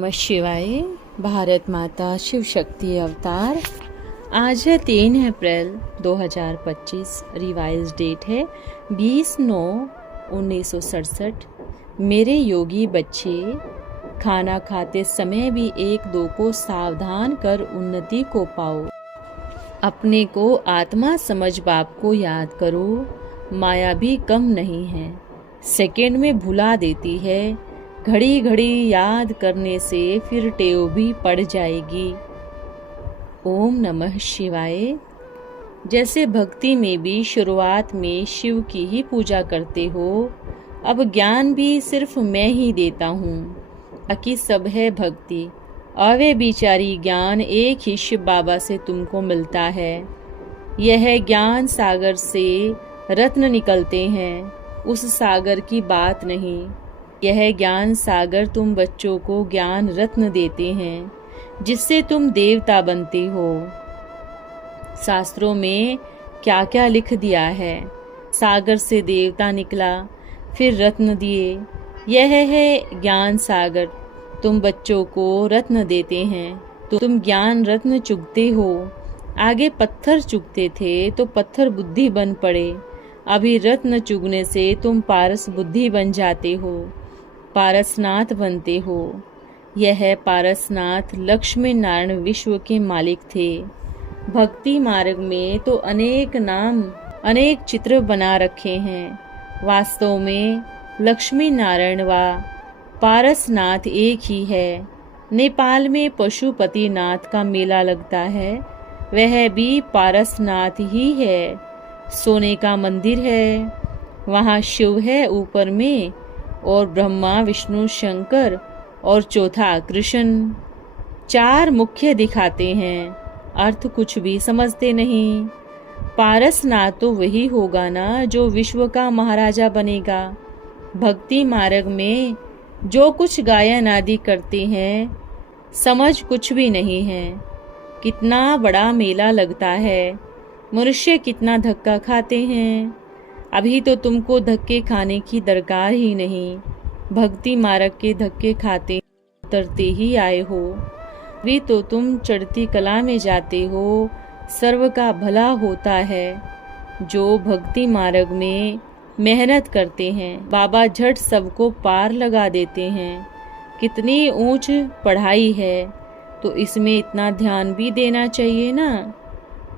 नमः शिवाय। भारत माता शिव शक्ति अवतार। आज है 3 अप्रैल 2025। रिवाइज डेट है 20/9/1967। मेरे योगी बच्चे, खाना खाते समय भी एक दो को सावधान कर उन्नति को पाओ। अपने को आत्मा समझ बाप को याद करो। माया भी कम नहीं है, सेकंड में भुला देती है। घड़ी घड़ी याद करने से फिर टेव भी पड़ जाएगी। ओम नमः शिवाय। जैसे भक्ति में भी शुरुआत में शिव की ही पूजा करते हो, अब ज्ञान भी सिर्फ मैं ही देता हूँ। बाकी सब है भक्ति। अवे बिचारी ज्ञान एक ही शिव बाबा से तुमको मिलता है। यह ज्ञान सागर से रत्न निकलते हैं, उस सागर की बात नहीं। यह ज्ञान सागर तुम बच्चों को ज्ञान रत्न देते हैं, जिससे तुम देवता बनते हो। शास्त्रों में क्या क्या लिख दिया है। सागर से देवता निकला, फिर रत्न दिए। यह है ज्ञान सागर। तुम बच्चों को रत्न देते हैं तो तुम ज्ञान रत्न चुगते हो। आगे पत्थर चुगते थे तो पत्थर बुद्धि बन पड़े। अभी रत्न चुगने से तुम पारस बुद्धि बन जाते हो, पारसनाथ बनते हो। यह पारसनाथ लक्ष्मी नारायण विश्व के मालिक थे। भक्ति मार्ग में तो अनेक नाम, अनेक चित्र बना रखे हैं। वास्तव में लक्ष्मी नारायण व पारसनाथ एक ही है। नेपाल में पशुपतिनाथ का मेला लगता है, वह भी पारसनाथ ही है। सोने का मंदिर है, वहाँ शिव है ऊपर में, और ब्रह्मा विष्णु शंकर और चौथा कृष्ण। 4 मुख्य दिखाते हैं, अर्थ कुछ भी समझते नहीं। पारसनाथ तो वही होगा ना जो विश्व का महाराजा बनेगा। भक्ति मार्ग में जो कुछ गायन आदि करते हैं, समझ कुछ भी नहीं है। कितना बड़ा मेला लगता है, मनुष्य कितना धक्का खाते हैं। अभी तो तुमको धक्के खाने की दरकार ही नहीं। भक्ति मार्ग के धक्के खाते उतरते ही आए हो। अभी तो तुम चढ़ती कला में जाते हो। सर्व का भला होता है जो भक्ति मार्ग में मेहनत करते हैं। बाबा झट सबको पार लगा देते हैं। कितनी ऊंच पढ़ाई है, तो इसमें इतना ध्यान भी देना चाहिए ना।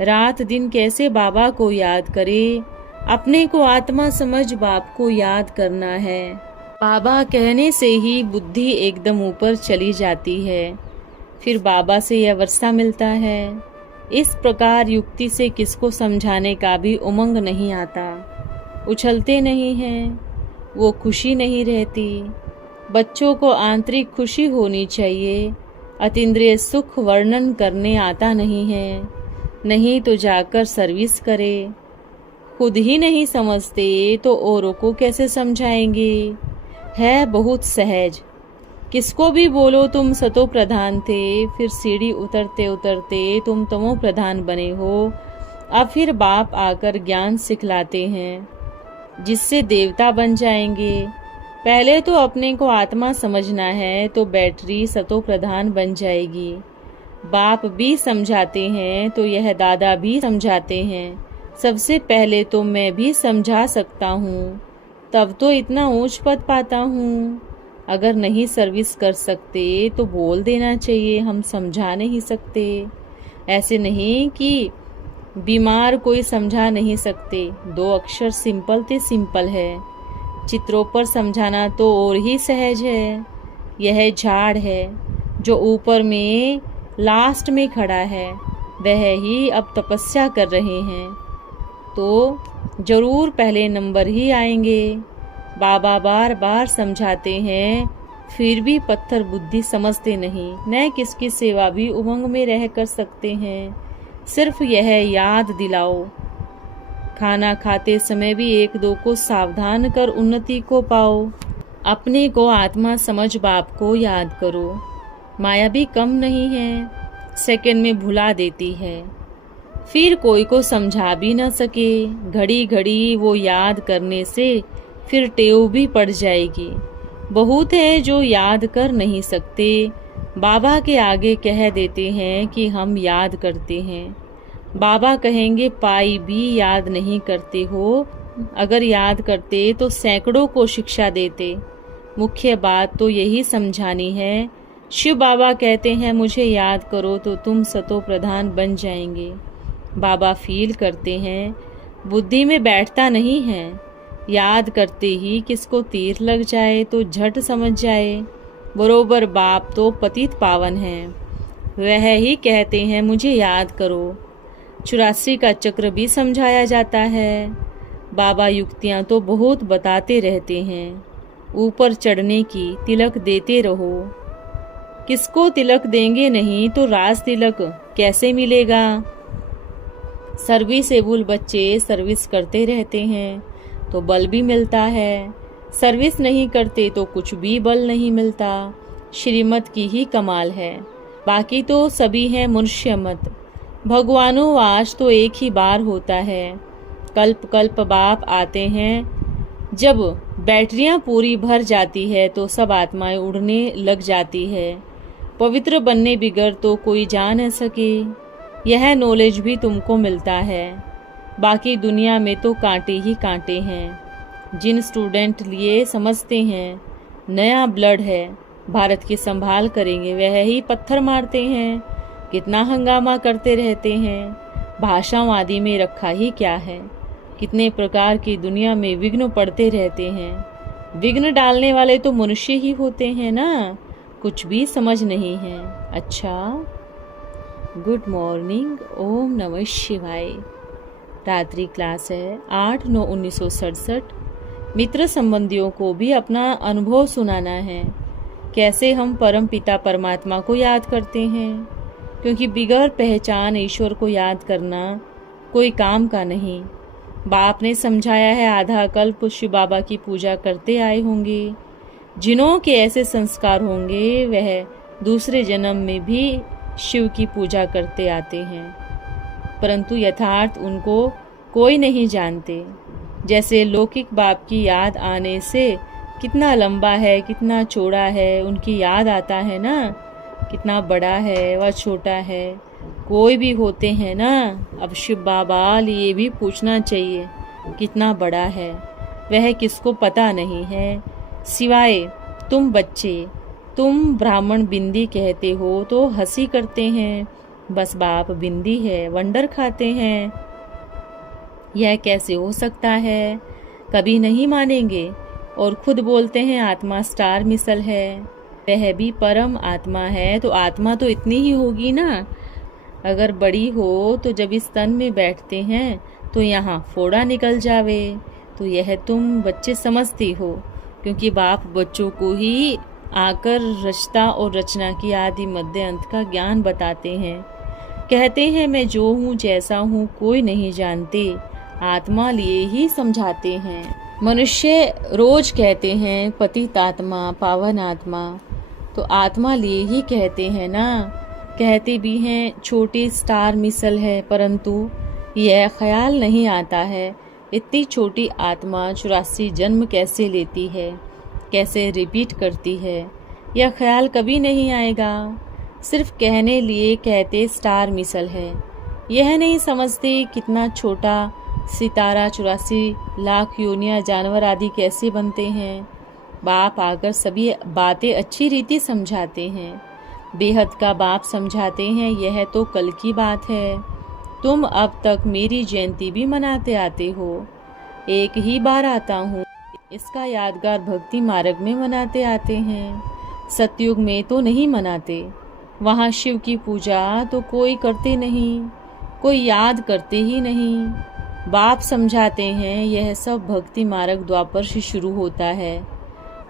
रात दिन कैसे बाबा को याद करे। अपने को आत्मा समझ बाप को याद करना है। बाबा कहने से ही बुद्धि एकदम ऊपर चली जाती है, फिर बाबा से यह वर्षा मिलता है। इस प्रकार युक्ति से किसको समझाने का भी उमंग नहीं आता। उछलते नहीं हैं, वो खुशी नहीं रहती। बच्चों को आंतरिक खुशी होनी चाहिए। अतीन्द्रिय सुख वर्णन करने आता नहीं है, नहीं तो जाकर सर्विस करे। खुद ही नहीं समझते तो औरों को कैसे समझाएंगे। है बहुत सहज। किसको भी बोलो तुम सतो प्रधान थे, फिर सीढ़ी उतरते उतरते तुम तमो प्रधान बने हो। अब फिर बाप आकर ज्ञान सिखलाते हैं, जिससे देवता बन जाएंगे। पहले तो अपने को आत्मा समझना है, तो बैटरी सतो प्रधान बन जाएगी। बाप भी समझाते हैं तो यह दादा भी समझाते हैं। सबसे पहले तो मैं भी समझा सकता हूँ, तब तो इतना ऊंच पद पाता हूँ। अगर नहीं सर्विस कर सकते तो बोल देना चाहिए, हम समझा नहीं सकते। ऐसे नहीं कि बीमार कोई समझा नहीं सकते। 2 अक्षर सिंपल ते सिंपल है। चित्रों पर समझाना तो और ही सहज है। यह झाड़ है जो ऊपर में लास्ट में खड़ा है, वह ही अब तपस्या कर रहे हैं, तो जरूर पहले नंबर ही आएंगे। बाबा बार बार समझाते हैं, फिर भी पत्थर बुद्धि समझते नहीं। न किसकी सेवा भी उमंग में रह कर सकते हैं। सिर्फ यह याद दिलाओ, खाना खाते समय भी एक दो को सावधान कर उन्नति को पाओ। अपने को आत्मा समझ बाप को याद करो। माया भी कम नहीं है, सेकंड में भुला देती है। फिर कोई को समझा भी न सके। घड़ी घड़ी वो याद करने से फिर टेव भी पड़ जाएगी। बहुत है जो याद कर नहीं सकते, बाबा के आगे कह देते हैं कि हम याद करते हैं। बाबा कहेंगे पाई भी याद नहीं करते हो, अगर याद करते तो सैकड़ों को शिक्षा देते। मुख्य बात तो यही समझानी है। शिव बाबा कहते हैं मुझे याद करो तो तुम सतो प्रधान बन जाएंगे। बाबा फील करते हैं, बुद्धि में बैठता नहीं है। याद करते ही किसको तीर लग जाए तो झट समझ जाए, बरोबर बाप तो पतित पावन है। वह ही कहते हैं मुझे याद करो। 84 का चक्र भी समझाया जाता है। बाबा युक्तियाँ तो बहुत बताते रहते हैं। ऊपर चढ़ने की तिलक देते रहो। किसको तिलक देंगे नहीं तो राज तिलक कैसे मिलेगा। सर्विसेबल बच्चे सर्विस करते रहते हैं तो बल भी मिलता है। सर्विस नहीं करते तो कुछ भी बल नहीं मिलता। श्रीमत की ही कमाल है, बाकी तो सभी हैं मनुष्य मत। भगवानोवास तो एक ही बार होता है। कल्प कल्प बाप आते हैं। जब बैटरियां पूरी भर जाती है तो सब आत्माएं उड़ने लग जाती है। पवित्र बनने बिगर तो कोई जा न सके। यह नॉलेज भी तुमको मिलता है। बाकी दुनिया में तो कांटे ही कांटे हैं। जिन स्टूडेंट लिए समझते हैं नया ब्लड है, भारत की संभाल करेंगे, वह ही पत्थर मारते हैं। कितना हंगामा करते रहते हैं। भाषाओं आदि में रखा ही क्या है। कितने प्रकार की दुनिया में विघ्न पड़ते रहते हैं। विघ्न डालने वाले तो मनुष्य ही होते हैं ना, कुछ भी समझ नहीं है। अच्छा, गुड मॉर्निंग, ओम नमः शिवाय। रात्रि क्लास है 8/9/1967। मित्र संबंधियों को भी अपना अनुभव सुनाना है, कैसे हम परम पिता परमात्मा को याद करते हैं। क्योंकि बिगैर पहचान ईश्वर को याद करना कोई काम का नहीं। बाप ने समझाया है, आधा कल्प शिव बाबा की पूजा करते आए होंगे। जिन्हों के ऐसे संस्कार होंगे वह दूसरे जन्म में भी शिव की पूजा करते आते हैं, परंतु यथार्थ उनको कोई नहीं जानते। जैसे लौकिक बाप की याद आने से कितना लंबा है, कितना चौड़ा है, उनकी याद आता है ना, कितना बड़ा है व छोटा है। कोई भी होते हैं ना, अब शिव बाबा लिए भी पूछना चाहिए कितना बड़ा है, वह किसको पता नहीं है। सिवाय तुम बच्चे, तुम ब्राह्मण बिंदी कहते हो तो हंसी करते हैं। बस बाप बिंदी है, वंडर खाते हैं। यह कैसे हो सकता है, कभी नहीं मानेंगे। और खुद बोलते हैं आत्मा स्टार मिसल है। वह भी परम आत्मा है तो आत्मा तो इतनी ही होगी ना। अगर बड़ी हो तो जब इस तन में बैठते हैं तो यहाँ फोड़ा निकल जावे। तो यह तुम बच्चे समझती हो, क्योंकि बाप बच्चों को ही आकर रचता और रचना की आदि मध्य अंत का ज्ञान बताते हैं। कहते हैं मैं जो हूँ जैसा हूँ कोई नहीं जानते, आत्मा लिए ही समझाते हैं। मनुष्य रोज कहते हैं पतित आत्मा, पावन आत्मा, तो आत्मा लिए ही कहते हैं ना। कहते भी हैं छोटी स्टार मिसल है, परंतु यह ख्याल नहीं आता है इतनी छोटी आत्मा 84 जन्म कैसे लेती है, कैसे रिपीट करती है। यह ख्याल कभी नहीं आएगा। सिर्फ कहने लिए कहते स्टार मिसल है, यह नहीं समझते कितना छोटा सितारा 84 लाख योनियां जानवर आदि कैसे बनते हैं। बाप आकर सभी बातें अच्छी रीति समझाते हैं। बेहद का बाप समझाते हैं, यह तो कल की बात है। तुम अब तक मेरी जयंती भी मनाते आते हो। एक ही बार आता हूँ, इसका यादगार भक्ति मार्ग में मनाते आते हैं। सतयुग में तो नहीं मनाते। वहाँ शिव की पूजा तो कोई करते नहीं, कोई याद करते ही नहीं। बाप समझाते हैं यह सब भक्ति मार्ग द्वापर से शुरू होता है,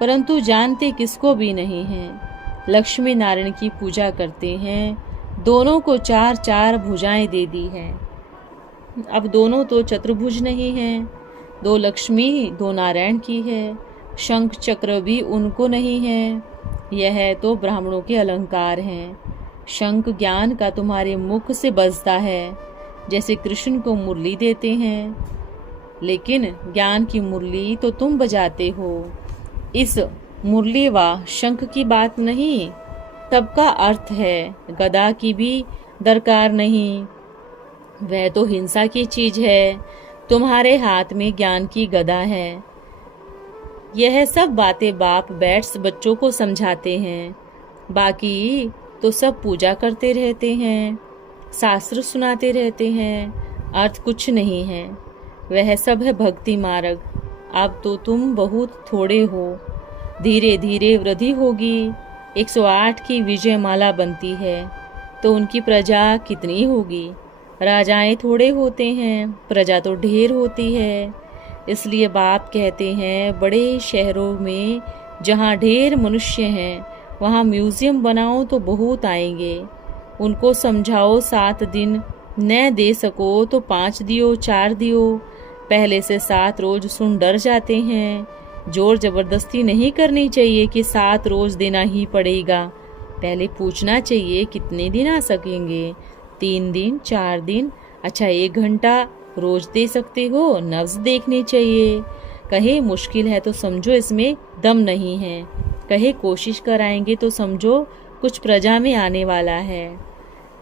परंतु जानते किसको भी नहीं हैं। लक्ष्मी नारायण की पूजा करते हैं, दोनों को 4-4 भुजाएं दे दी हैं। अब दोनों तो चतुर्भुज नहीं हैं, 2 लक्ष्मी 2 नारायण की है। शंख चक्र भी उनको नहीं है, यह तो ब्राह्मणों के अलंकार हैं। शंख ज्ञान का तुम्हारे मुख से बजता है, जैसे कृष्ण को मुरली देते हैं, लेकिन ज्ञान की मुरली तो तुम बजाते हो। इस मुरली व शंख की बात नहीं, सबका अर्थ है, गदा की भी दरकार नहीं। वह तो हिंसा की चीज है, तुम्हारे हाथ में ज्ञान की गदा है। यह सब बातें बाप बैठ बच्चों को समझाते हैं। बाकी तो सब पूजा करते रहते हैं, शास्त्र सुनाते रहते हैं, अर्थ कुछ नहीं है। वह सब है भक्ति मार्ग। अब तो तुम बहुत थोड़े हो, धीरे धीरे वृद्धि होगी। 108 की विजय माला बनती है तो उनकी प्रजा कितनी होगी। राजाएं थोड़े होते हैं, प्रजा तो ढेर होती है। इसलिए बाप कहते हैं बड़े शहरों में जहाँ ढेर मनुष्य हैं वहाँ म्यूजियम बनाओ तो बहुत आएंगे। उनको समझाओ 7 दिन न दे सको तो 5 दियो, 4 दियो। पहले से 7 रोज सुन डर जाते हैं। जोर जबरदस्ती नहीं करनी चाहिए कि 7 रोज देना ही पड़ेगा। पहले पूछना चाहिए कितने दिन आ सकेंगे, 3 दिन, 4 दिन, अच्छा 1 घंटा रोज दे सकते हो। नब्ज देखनी चाहिए। कहे मुश्किल है तो समझो इसमें दम नहीं है। कहे कोशिश कराएंगे तो समझो कुछ प्रजा में आने वाला है।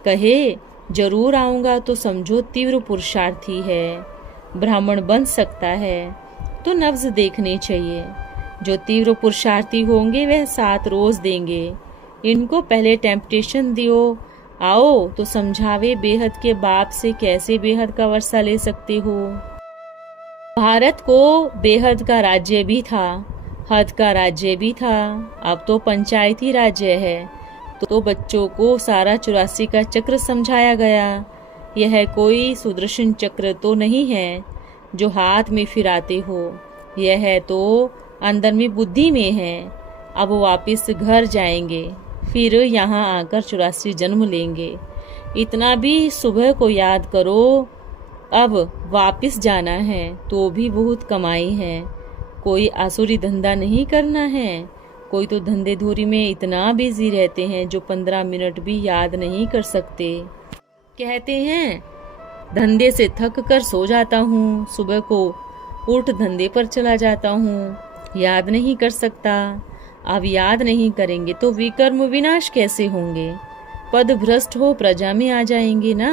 कहे जरूर आऊंगा तो समझो तीव्र पुरुषार्थी है, ब्राह्मण बन सकता है। तो नब्ज देखने चाहिए। जो तीव्र पुरुषार्थी होंगे वह 7 रोज देंगे। इनको पहले टेम्पटेशन दियो, आओ तो समझावे बेहद के बाप से कैसे बेहद का वर्षा ले सकते हो। भारत को बेहद का राज्य भी था, हद का राज्य भी था, अब तो पंचायती राज्य है। तो बच्चों को सारा 84 का चक्र समझाया गया। यह कोई सुदर्शन चक्र तो नहीं है जो हाथ में फिराते हो, यह तो अंदर में बुद्धि में है। अब वापिस घर जाएंगे, फिर यहाँ आकर 84 जन्म लेंगे। इतना भी सुबह को याद करो। अब वापिस जाना है तो भी बहुत कमाई है। कोई आसुरी धंधा नहीं करना है। कोई तो धंधे धूरी में इतना बिजी रहते हैं जो 15 मिनट भी याद नहीं कर सकते। कहते हैं धंधे से थक कर सो जाता हूँ, सुबह को उठ धंधे पर चला जाता हूँ, याद नहीं कर सकता। अब याद नहीं करेंगे तो विकर्म विनाश कैसे होंगे। पद भ्रष्ट हो प्रजा में आ जाएंगे ना।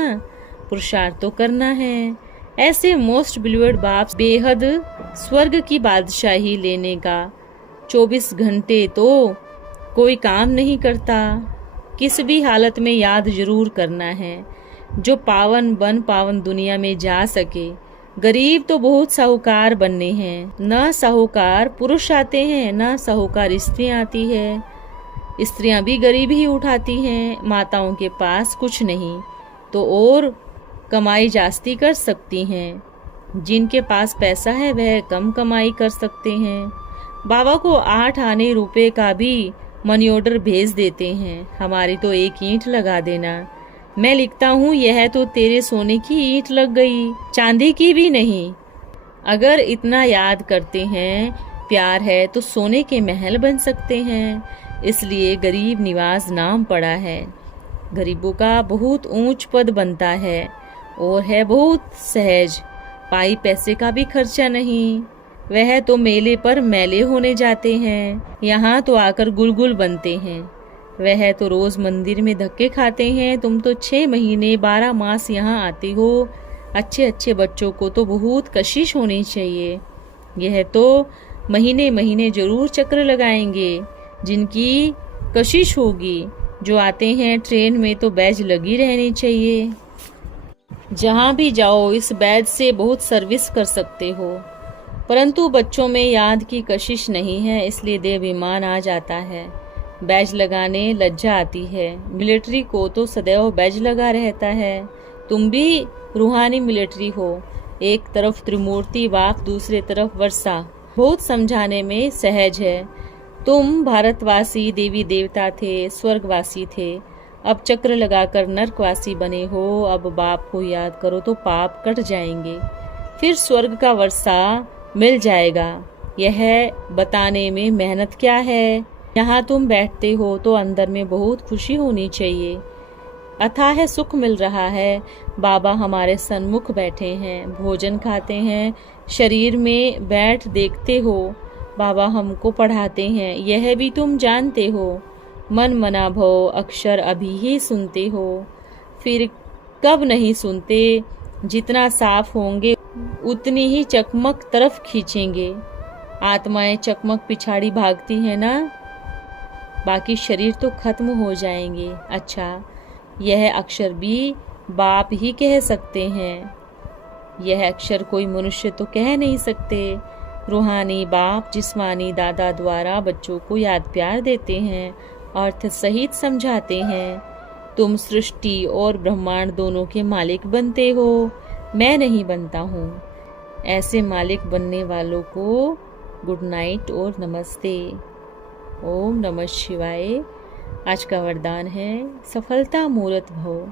पुरुषार्थ तो करना है। ऐसे मोस्ट बिलीवर्ड बाप बेहद स्वर्ग की बादशाही लेने का 24 घंटे तो कोई काम नहीं करता। किस भी हालत में याद जरूर करना है। जो पावन बन पावन दुनिया में जा सके। गरीब तो बहुत साहूकार बनने हैं, न साहूकार पुरुष आते हैं न साहूकार स्त्रियां आती है। स्त्रियां भी गरीब ही उठाती हैं। माताओं के पास कुछ नहीं तो और कमाई जास्ती कर सकती हैं। जिनके पास पैसा है वह कम कमाई कर सकते हैं। बाबा को 8 आने रुपए का भी मनी ऑर्डर भेज देते हैं। हमारी तो 1 ईंट लगा देना। मैं लिखता हूँ यह तो तेरे सोने की ईंट लग गई, चांदी की भी नहीं। अगर इतना याद करते हैं, प्यार है तो सोने के महल बन सकते हैं। इसलिए गरीब निवास नाम पड़ा है। गरीबों का बहुत ऊंच पद बनता है और है बहुत सहज। पाई पैसे का भी खर्चा नहीं। वह तो मेले पर मेले होने जाते हैं, यहाँ तो आकर गुलगुल बनते हैं। वह तो रोज मंदिर में धक्के खाते हैं। तुम तो 6 महीने 12 मास यहाँ आते हो। अच्छे अच्छे बच्चों को तो बहुत कशिश होनी चाहिए। यह तो महीने महीने जरूर चक्र लगाएंगे जिनकी कशिश होगी। जो आते हैं ट्रेन में तो बैज लगी रहनी चाहिए। जहाँ भी जाओ इस बैज से बहुत सर्विस कर सकते हो। परंतु बच्चों में याद की कशिश नहीं है, इसलिए देहाभिमान आ जाता है। बैज लगाने लज्जा आती है। मिलिट्री को तो सदैव बैज लगा रहता है। तुम भी रूहानी मिलिट्री हो। एक तरफ त्रिमूर्ति बाप, दूसरे तरफ वर्षा। बहुत समझाने में सहज है। तुम भारतवासी देवी देवता थे, स्वर्गवासी थे, अब चक्र लगाकर नरकवासी बने हो। अब बाप को याद करो तो पाप कट जाएंगे, फिर स्वर्ग का वर्षा मिल जाएगा। यह बताने में मेहनत क्या है। यहाँ तुम बैठते हो तो अंदर में बहुत खुशी होनी चाहिए। अथाह सुख मिल रहा है। बाबा हमारे सन्मुख बैठे हैं, भोजन खाते हैं, शरीर में बैठ देखते हो। बाबा हमको पढ़ाते हैं, यह भी तुम जानते हो। मन मना भव अक्षर अभी ही सुनते हो, फिर कब नहीं सुनते। जितना साफ होंगे उतनी ही चकमक तरफ खींचेंगे। आत्माएं चकमक पिछाड़ी भागती है ना, बाकी शरीर तो खत्म हो जाएंगे। अच्छा, यह अक्षर भी बाप ही कह सकते हैं। यह अक्षर कोई मनुष्य तो कह नहीं सकते। रूहानी बाप जिस्मानी दादा द्वारा बच्चों को याद प्यार देते हैं, अर्थ सहित समझाते हैं। तुम सृष्टि और ब्रह्मांड दोनों के मालिक बनते हो, मैं नहीं बनता हूँ। ऐसे मालिक बनने वालों को गुड नाइट और नमस्ते। ओम नमः शिवाय। आज का वरदान है सफलता मूर्त भव।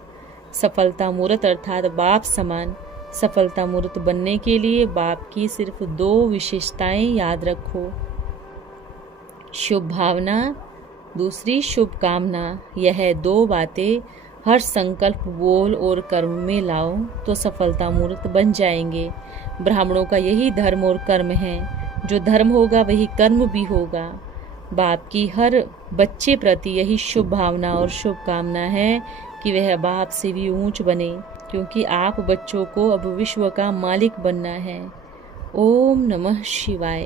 सफलता मूर्त अर्थात बाप समान। सफलता मूर्त बनने के लिए बाप की सिर्फ 2 विशेषताएं याद रखो, शुभ भावना, दूसरी शुभ कामना। यह 2 बातें हर संकल्प, बोल और कर्म में लाओ तो सफलता मूर्त बन जाएंगे। ब्राह्मणों का यही धर्म और कर्म है। जो धर्म होगा वही कर्म भी होगा। बाप की हर बच्चे प्रति यही शुभ भावना और शुभ कामना है कि वह बाप से भी ऊंच बने, क्योंकि आप बच्चों को अब विश्व का मालिक बनना है। ओम नमः शिवाय।